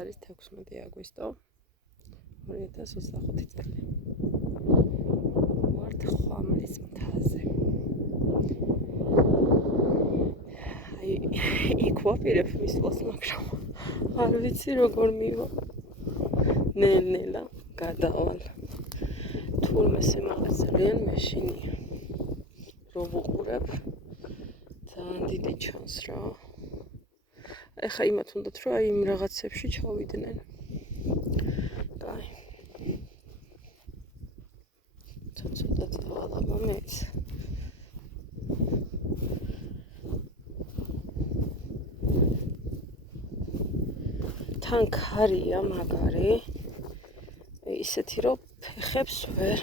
არის 16 აგვისტო 2025 წელი. ვართ ხვამლის მთაზე. იქ ვაპირებ მისვლას, მაგრამ არ ვიცი როგორ მივა. ნელ-ნელა გადავალ. თურმე სიმაღლე ძალიან მეშინია. რომ ვუყურებ, ძალიან დიდი ჩანს რა. ეხა იმათ უნდათ რომ აი იმ რაღაცებში ჩავიდნენ. კაი. ცოტა დავალაბა მეც. თან ქარია მაგარი. ისეთი რომ ფეხებს ვერ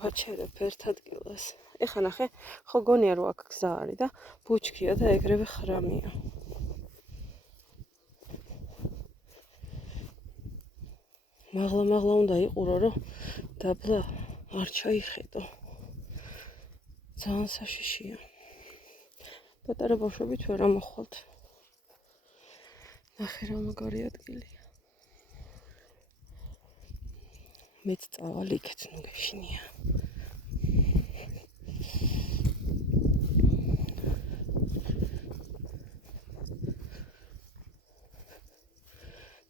ვაჩერებ ერთ ადგილას. ეხა ნახე, ხო გონია რომ აქ გზა არის და ბუჩქია და ეგრევე ხრამია. მაღლა უნდა იყურო რომ დაბლა არ ჩაიხედო. ძალიან საშიშია. პატარა ბავშვებით ვერ ამოხვალთ. ნახე რა მაგარი ადგილია. მეც წავალ იქეთ, ნუ გეშინია.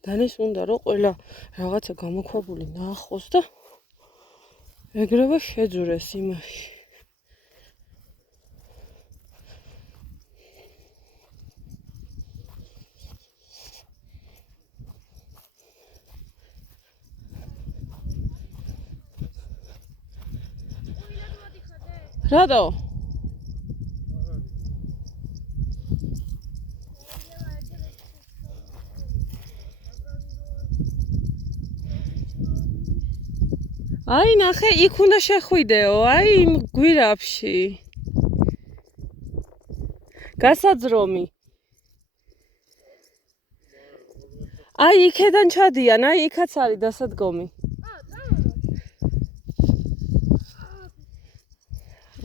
დანის უნდა რომ ყველა რაღაცა გამოქვაბული ნახოს და ეგრევე შეძურეს იმაში. რატო? აი ნახე, იქ უნდა შეხვიდეო, აი იმ გვირაბში. გასაძრომი. აი იქედან ჩადიან, აი იქაც არის დასადგომი.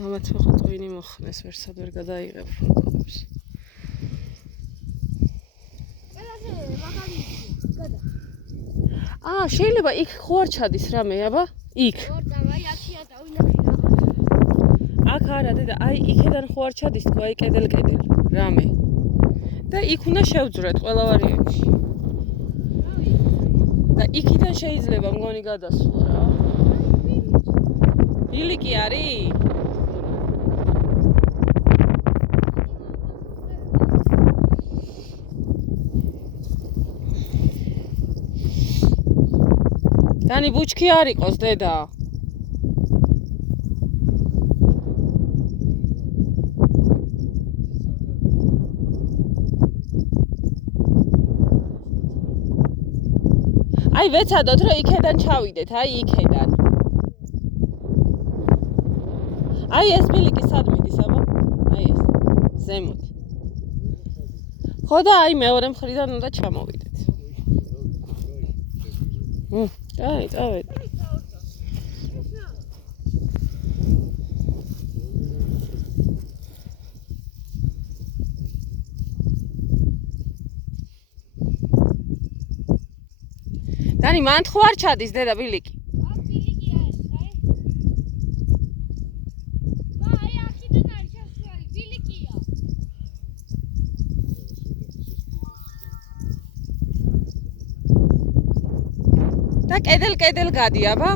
ამათ ხო ტვინი მოხნეს, ვერსად ვერ გადაიღებ ფოტოებს. შეიძლება იქ ხო არ ჩადის რამე, აბა? იქ. აქ არა დედა, აი იქედან ხო არ ჩადის თქო, აი კედელ რამე. და იქ უნდა შევძვრეთ ყველა ვარიანტში. და იქიდან შეიძლება მგონი გადასვლა რა. ბილიკი არის? დანი ბუჩქი არ იყოს დედა. აი ვეცადოთ რომ იქედან ჩავიდეთ, აი იქედან. აი ეს ბილიკი სად მიდის აბა? აი ეს. ზემოთ. ხო და აი მეორე მხრიდან უნდა ჩამოვიდეთ. აი, წავედი. დანი, მან ხო არ ჩადის დედა ბილიკი? ბილიკი არის, აი. აი, აქედან არის ჩასული, ბილიკია. და კედელ გადი, აბა?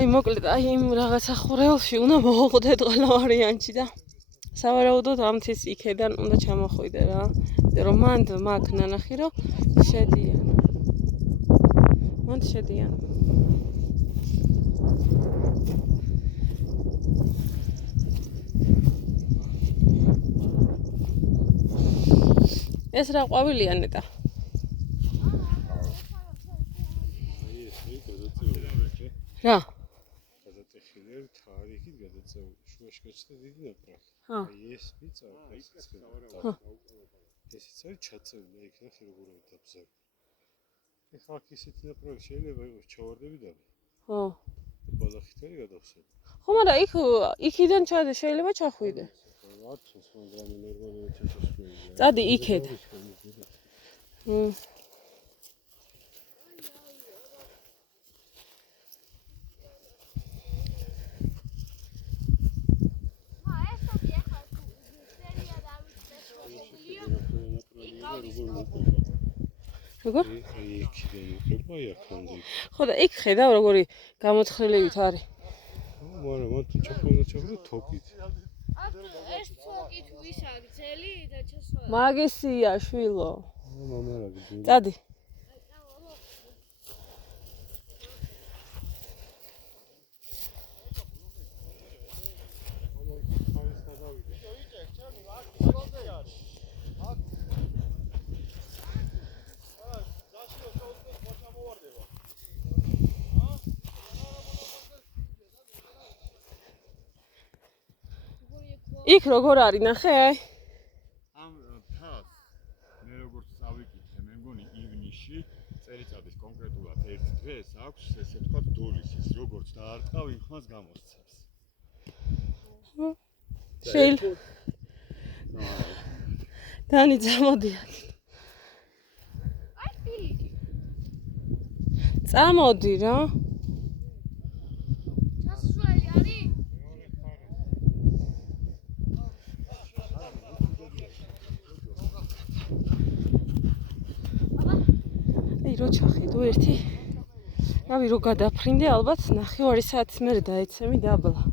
აი მოკლედ აი იმ რაღაცა ხვრელში უნდა მოხვდეთ ყველა ვარიანტში და სავარაუდოდ ამთის იქედან უნდა ჩამოხვიდე რა. რომ მანდ მაგ ნანახი რომ შედიან. მანდ შედიან. ეს რა ყვავილია ნეტა? რა? თარიქით გადაწეული შუაში გაჩნდა დიდი ნაპრალი. აი ეს მიწა ესიც არის ჩაწეული, იქ ნახე როგორ არის დაბზარული. ეხლა აქ ისეთი ნაპროექტი შეიძლება იყოს ჩავარდებიდან. ხო. ბალახით არის გადავხსები. ხო, მაგრამ იქიდან შეიძლება ჩახვიდე. არც სხვა ნორმალურად ჩასასვლელია. წადი იქეთ. როგორ? იქიდან უყება აქამდე. ხო და იქ ხედავ როგორი გამოთხრილებით არის. მაგრამ მან თუ ჩახვიდა თოკით. ეს თოკი თუ ისა გძელი და ჩასვლა. მაგისია შვილო. მამა რა გძელი. წადი. იქ როგორ არის ნახე? ამ თავს მე როგორც წავიკითხე, მე მგონი ივნისში წელიწადის კონკრეტულად ერთ დღეს აქვს ესე ვთქვათ დოლის ის როგორც დაარტყავ იმ ხმას გამოსცემს. დანი წამოდი აქ. აი ფილიკი. წამოდი რა. ჩასველი არის? რო ჩახედო ერთი. რავი რო გადაფრინდე ალბათ 9 საათის მერე დაეცემი დაბლა.